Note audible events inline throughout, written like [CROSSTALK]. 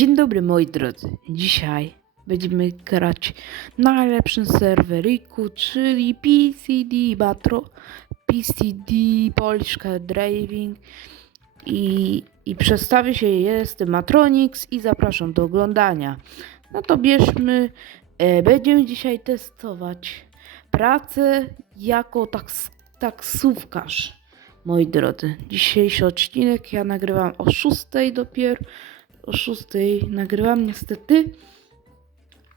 Dzień dobry moi drodzy. Dzisiaj będziemy grać na najlepszym serweriku, czyli PCD Batro, PCD Polish Car Driving i, i przedstawię się, jestem Matronix i zapraszam do oglądania. No to bierzmy, e, będziemy dzisiaj testować pracę jako taks, taksówkarz. Moi drodzy, dzisiejszy odcinek ja nagrywam o 6 dopiero o 6 nagrywam niestety,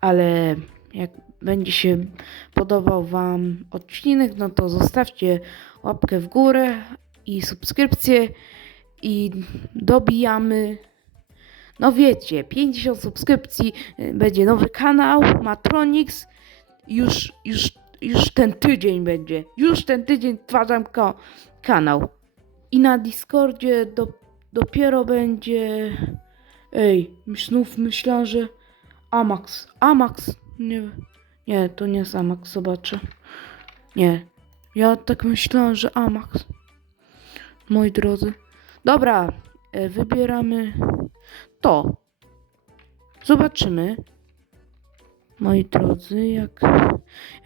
ale jak będzie się podobał Wam odcinek, no to zostawcie łapkę w górę i subskrypcję i dobijamy. No wiecie, 50 subskrypcji, y, będzie nowy kanał Matronix. Już, już, już ten tydzień będzie. Już ten tydzień twarzam ka- kanał. I na Discordzie do, dopiero będzie. Ej, znów myślałam, że Amax. Amax. Nie, nie, to nie jest Amax, zobaczę. Nie. Ja tak myślałam, że Amax. Moi drodzy. Dobra, e, wybieramy to. Zobaczymy. Moi drodzy, jak,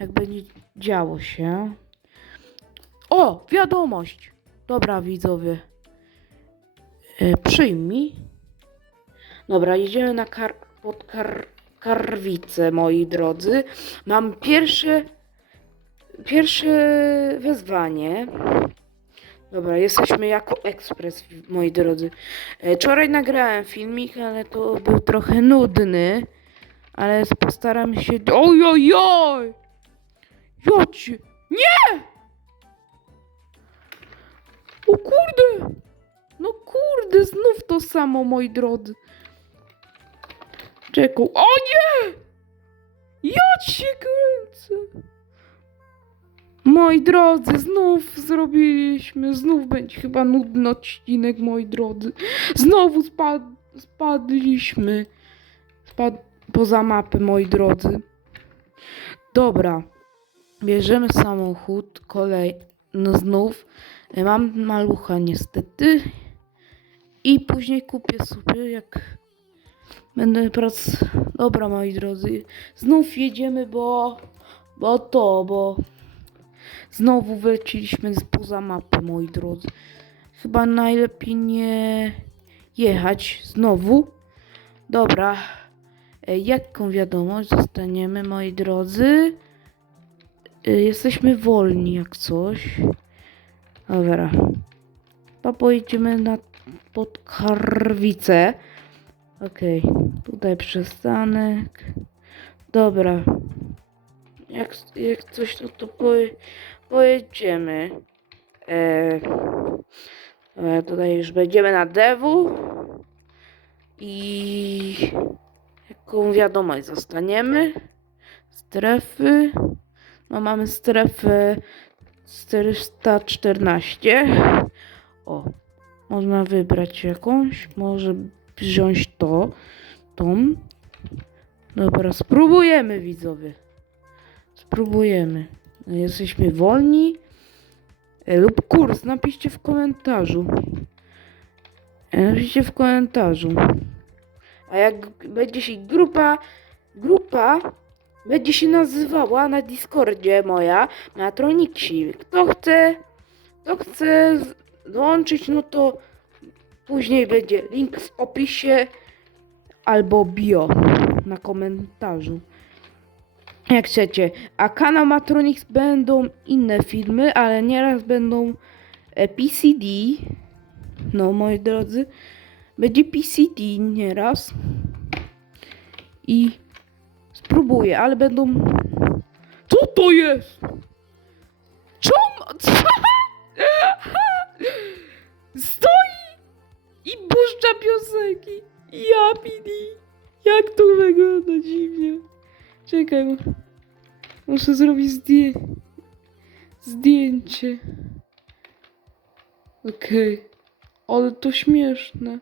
jak będzie działo się. O, wiadomość. Dobra, widzowie. E, przyjmij. Dobra, idziemy na kar pod kar karwicę, moi drodzy. Mam pierwsze pierwsze wezwanie. Dobra, jesteśmy jako ekspres, moi drodzy. E, Wczoraj nagrałem filmik, ale to był trochę nudny. Ale postaram się... Ojojoj! Jocie! Nie! O kurde! No kurde, znów to samo, moi drodzy. Czekał. O nie! Ja się kręcę. Moi drodzy, znów zrobiliśmy, znów będzie chyba nudny odcinek, moi drodzy. Znowu spad, spadliśmy. Spad poza mapę, moi drodzy. Dobra. Bierzemy samochód, kolej, no znów. Mam malucha niestety. I później kupię sobie jak będę prac. Dobra moi drodzy. Znów jedziemy, bo. Bo to, bo. Znowu wyleciliśmy poza mapy, moi drodzy. Chyba najlepiej nie jechać znowu. Dobra. E, Jaką wiadomość dostaniemy, moi drodzy? E, Jesteśmy wolni jak coś. Dobra. To pojedziemy na pod Karwicę. Okej, tutaj przystanek. Dobra. Jak, jak coś, no to poje, pojedziemy. E, dobra, tutaj już będziemy na dewu. I jaką wiadomość zostaniemy? Strefy. No mamy strefę 414. O, można wybrać jakąś. Może wziąć to. Tą. Dobra, spróbujemy widzowie. Spróbujemy. Jesteśmy wolni. E, lub kurs napiszcie w komentarzu. E, Napiszcie w komentarzu. A jak będzie się grupa, grupa będzie się nazywała na Discordzie moja na Tronixi. Kto chce, kto chce dołączyć, no to później będzie link w opisie albo bio na komentarzu. Jak chcecie. A kanał Matronix będą inne filmy, ale nieraz będą e, PCD. No, moi drodzy. Będzie PCD nieraz. I spróbuję, ale będą. Co to jest? Czemu? Co? [LAUGHS] Stoi i puszcza piosenki. Ja pidi. Jak to wygląda dziwnie. Czekaj. Muszę zrobić zdję... zdjęcie. Okej. Ale to śmieszne.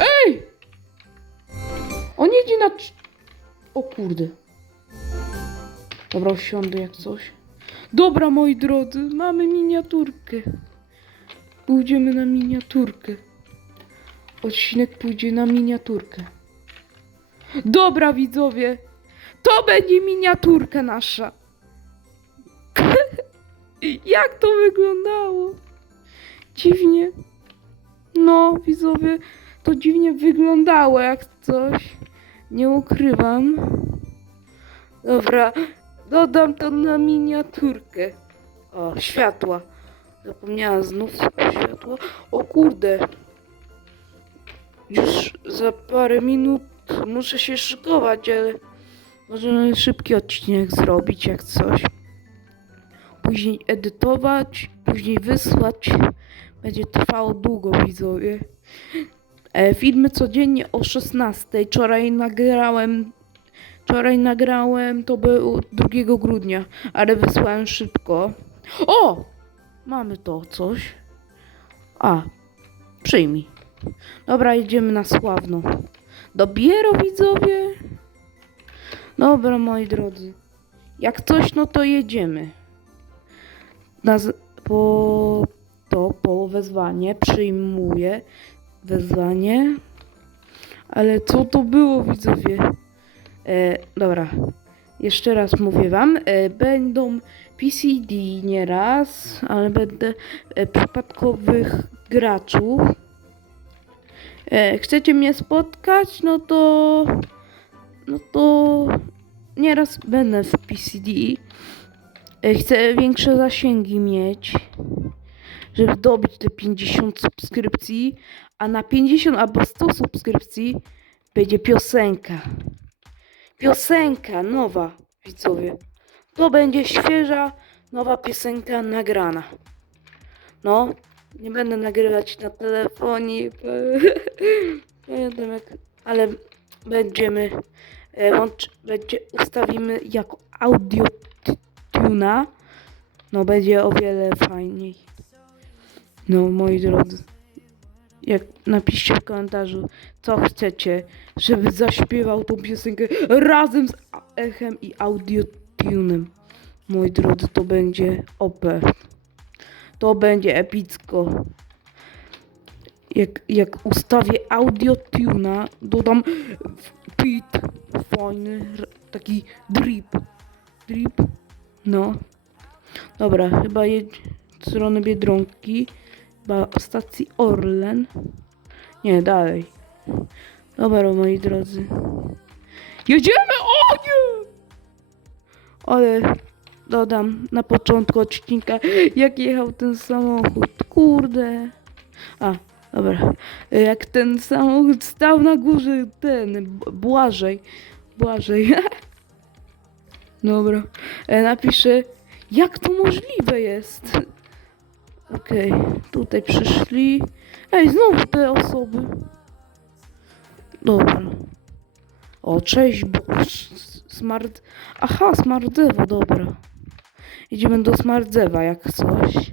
Ej! On jedzie na... O kurde. Dobra, usiądę jak coś. Dobra, moi drodzy, mamy miniaturkę. Pójdziemy na miniaturkę. Odcinek pójdzie na miniaturkę. Dobra, widzowie, to będzie miniaturka nasza. [LAUGHS] Jak to wyglądało? Dziwnie. No, widzowie, to dziwnie wyglądało jak coś. Nie ukrywam. Dobra, dodam to na miniaturkę. O, światła. Zapomniałam znów światła. O kurde. Już za parę minut muszę się szykować, ale możemy szybki odcinek zrobić jak coś. Później edytować, później wysłać. Będzie trwało długo, widzowie. E, filmy codziennie o 16. Wczoraj nagrałem. Wczoraj nagrałem, to był 2 grudnia, ale wysłałem szybko. O! Mamy to coś. A, przyjmij. Dobra, jedziemy na sławno. Dopiero widzowie. Dobra, moi drodzy. Jak coś, no to jedziemy. Na po to, po wezwanie przyjmuję wezwanie. Ale co to było, widzowie? E, dobra. Jeszcze raz mówię wam. E, będą PCD nieraz, ale będę e, przypadkowych graczów. E, chcecie mnie spotkać, no to no to nieraz będę w PCD. E, chcę większe zasięgi mieć, żeby dobić te 50 subskrypcji, a na 50 albo 100 subskrypcji będzie piosenka. Piosenka nowa, widzowie. To będzie świeża, nowa piosenka nagrana. No, nie będę nagrywać na telefonie. [LAUGHS] Pamiętam jak, ale będziemy, e, łącz, będzie, ustawimy jako audio tuna. No, będzie o wiele fajniej. No, moi drodzy. Jak napiszcie w komentarzu, co chcecie, żeby zaśpiewał tą piosenkę razem z echem i audiotunem. Moi drodzy, to będzie OP. To będzie epicko. Jak, jak ustawię audiotuna, dodam beat fajny, taki drip. Drip. No. Dobra, chyba jedź w stronę Biedronki. Chyba stacji Orlen. Nie, dalej. Dobra, moi drodzy. Jedziemy! O nie! Ale dodam na początku odcinka, jak jechał ten samochód. Kurde. A, dobra. Jak ten samochód stał na górze, ten, Błażej. Błażej. [LAUGHS] Dobra. E, napiszę, jak to możliwe jest. Okej, tutaj przyszli. Ej, znowu te osoby. Dobra. O, cześć, bo smart... Aha, smartzewo, dobra. Idziemy do smartzewa, jak coś.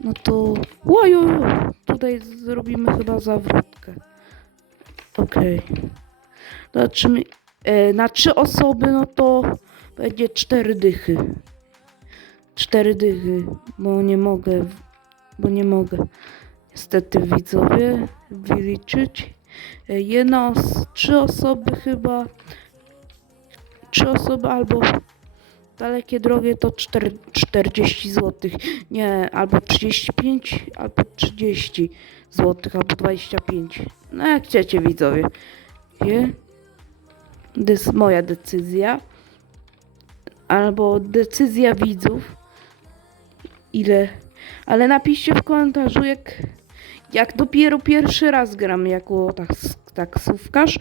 No to... Łoju, tutaj zrobimy chyba zawrotkę. Okej. Zobaczymy. E, na trzy osoby, no to będzie cztery dychy. Cztery dychy, bo nie mogę, bo nie mogę. Niestety widzowie wyliczyć. E, Jedna, os- trzy osoby chyba. Trzy osoby albo dalekie drogie to czter, 40 zł. Nie, albo 35, albo 30 zł, albo 25. No jak chcecie widzowie. Nie? To jest moja decyzja. Albo decyzja widzów. Ile. Ale napiszcie w komentarzu, jak, jak dopiero pierwszy raz gram jako taks, taksówkarz.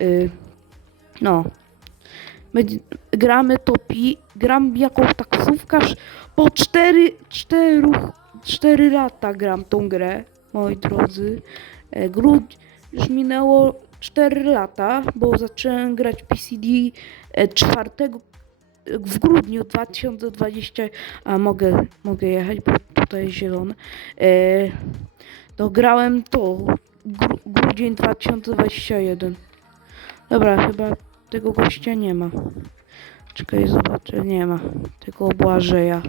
Y, no. Będzie, gramy to pi, gram jako taksówkarz po 4, 4, 4 lata gram tą grę, moi drodzy. E, grud, już minęło 4 lata, bo zacząłem grać PCD e, 4 w grudniu 2020, a mogę, mogę jechać, bo tutaj jest zielone. E, to grałem to, gru, grudzień 2021. Dobra, chyba tego gościa nie ma. Czekaj, zobaczę, nie ma. Tylko Błażeja.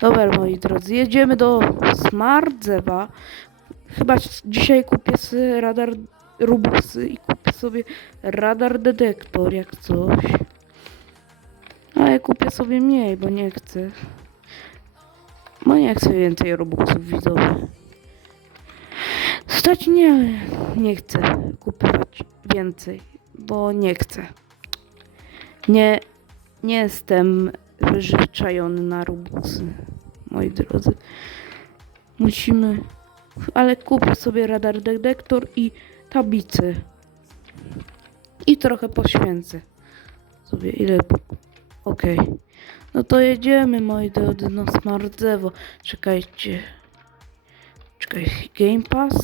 Dobra, moi drodzy, jedziemy do Smartzewa. Chyba dzisiaj kupię sobie radar Robusy i kupię sobie radar detektor jak coś. Ale kupię sobie mniej, bo nie chcę. Bo nie chcę więcej Robuxów widzowie. Stać nie, nie chcę kupować więcej, bo nie chcę. Nie, nie jestem przyzwyczajony na Robuxy, moi drodzy. Musimy, ale kupię sobie radar detektor i tablicę. I trochę poświęcę sobie ile. Okej. No to jedziemy moi drodzy, no Smart Zevo. Czekajcie. Czekaj, Game Pass.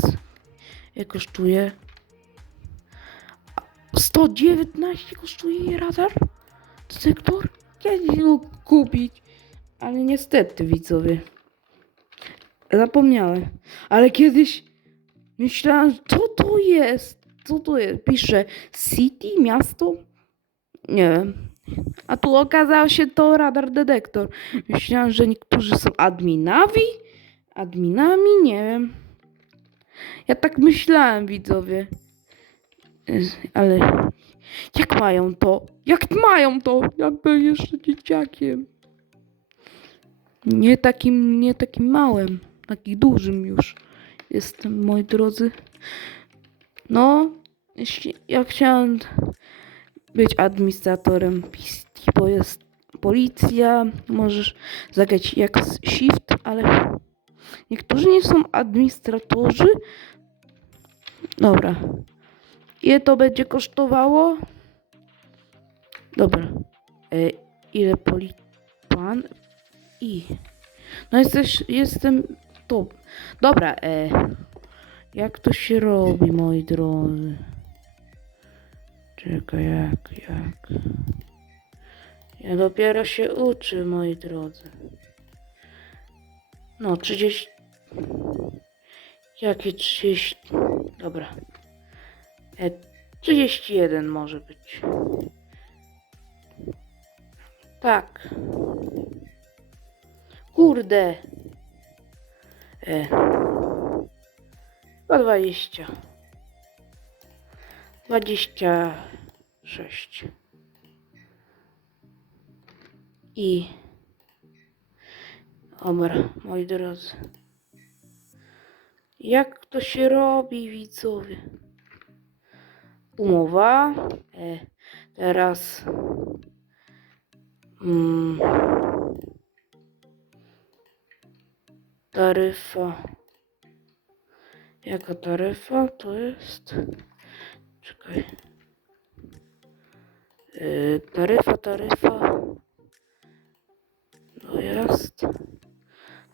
Jak kosztuje? 119 kosztuje radar? Detektor? Kiedyś mógł kupić. Ale niestety widzowie. Zapomniałem. Ale kiedyś myślałem, co to jest? Co to jest? Pisze City, miasto? Nie wiem. A tu okazało się to radar detektor. Myślałem, że niektórzy są adminami. Adminami? Nie wiem. Ja tak myślałem, widzowie. Ale jak mają to? Jak mają to? Jak byłem jeszcze dzieciakiem. Nie takim, nie takim małym, takim dużym już jestem, moi drodzy. No, jeśli ja chciałem być administratorem PISTI, bo jest policja, możesz zagrać jak shift, ale niektórzy nie są administratorzy. Dobra. Ile to będzie kosztowało? Dobra. E, ile poli... Pan... I... No jesteś... Jestem... Tu. Dobra, e... Jak to się robi, moi drodzy? Czekaj, jak, jak... Ja dopiero się uczę, moi drodzy. No, 30... Jakie 30... Dobra. E, 31 może być. Tak. Kurde. E. Chyba 20. 26. I. Dobra, moi drodzy. Jak to się robi, widzowie? Umowa. E, teraz. Mm, taryfa. Jaka taryfa to jest? Czekaj. E, taryfa, taryfa. No jest.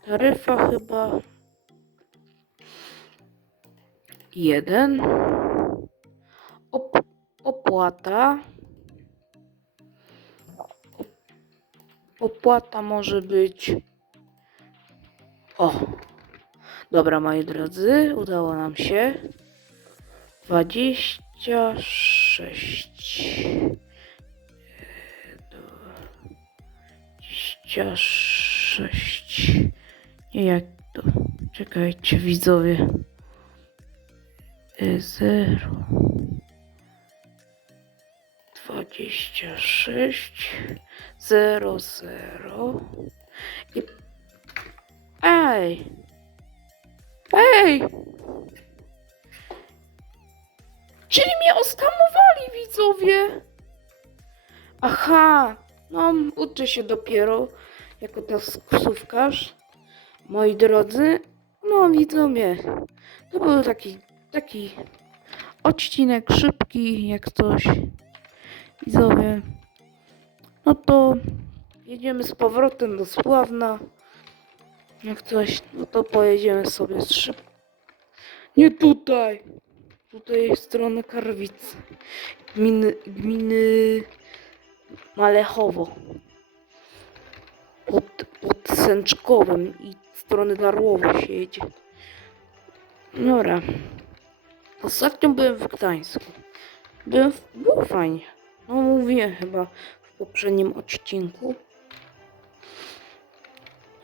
Taryfa chyba. Jeden. Op opłata. Opłata może być. O. Dobra, moi drodzy, udało nam się. 26. Dwadzieścia sześć. Nie jak to. Czekajcie, widzowie. E, Zero. Dwadzieścia sześć. Zero, zero. I... Ej! Ej! Czyli mnie oskamowali, widzowie! Aha! No, uczę się dopiero jako taksówkarz. Moi drodzy, no widzowie, to był taki, taki odcinek szybki, jak coś. Widzowie, no to jedziemy z powrotem do Sławna. Jak coś, no to pojedziemy sobie szyb. Nie tutaj. Tutaj w stronę Karwicy. Gminy, gminy Malechowo. Pod, pod Sęczkowem i w stronę Darłowa się jedzie. Dobra. Ostatnio byłem w Gdańsku. Byłem w, fajnie. No mówiłem chyba w poprzednim odcinku.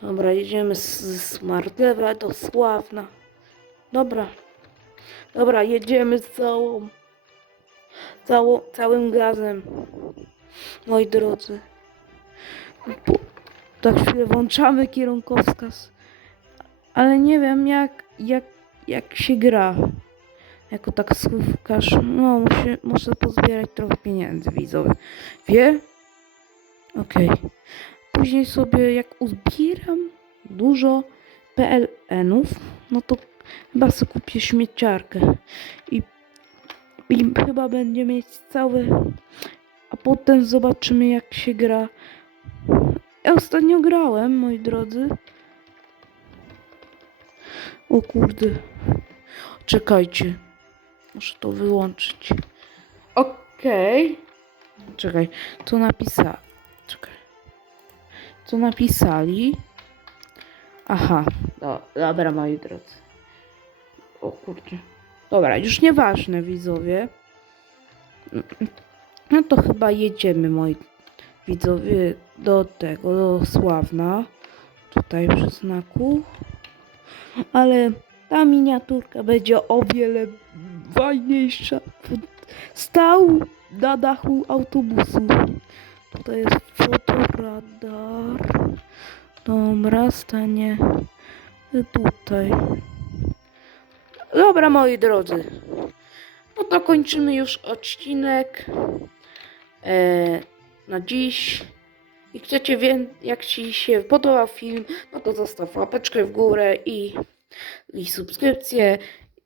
Dobra, jedziemy z, Mardewa do Sławna. Dobra. Dobra, jedziemy z całą, całą całym gazem. Moi drodzy. Po, tak chwilę włączamy kierunkowskaz. Ale nie wiem jak, jak, jak się gra. Jako taksówkarz. No, muszę, muszę pozbierać trochę pieniędzy widzowie. Wie? Okej. Później sobie jak uzbieram dużo PLN-ów, no to chyba sobie kupię śmieciarkę. I, I chyba będzie mieć cały... A potem zobaczymy jak się gra. Ja ostatnio grałem, moi drodzy. O kurde. Czekajcie. Muszę to wyłączyć. Okej. Czekaj, co napisa... Czekaj. Co napisali? Aha, do, dobra moi drodzy. O kurczę. Dobra, już nieważne widzowie. No to chyba jedziemy moi widzowie do tego, do Sławna. Tutaj przy znaku. Ale ta miniaturka będzie o wiele fajniejsza. Stał na dachu autobusu. Tutaj jest fotoradar. Dobra, stanie tutaj. Dobra, moi drodzy. No to kończymy już odcinek e, na dziś. I chcecie jak Ci się podobał film, no to zostaw łapeczkę w górę i, i subskrypcję.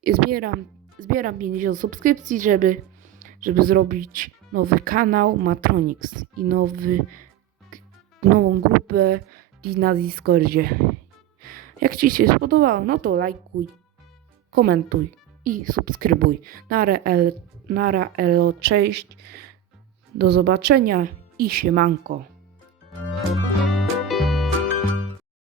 I Zbieram, zbieram 50 subskrypcji, żeby, żeby zrobić nowy kanał Matronix i nowy, nową grupę na Discordzie. Jak Ci się spodobało, no to lajkuj, komentuj i subskrybuj. Nara, el, nara elo, cześć, do zobaczenia i siemanko.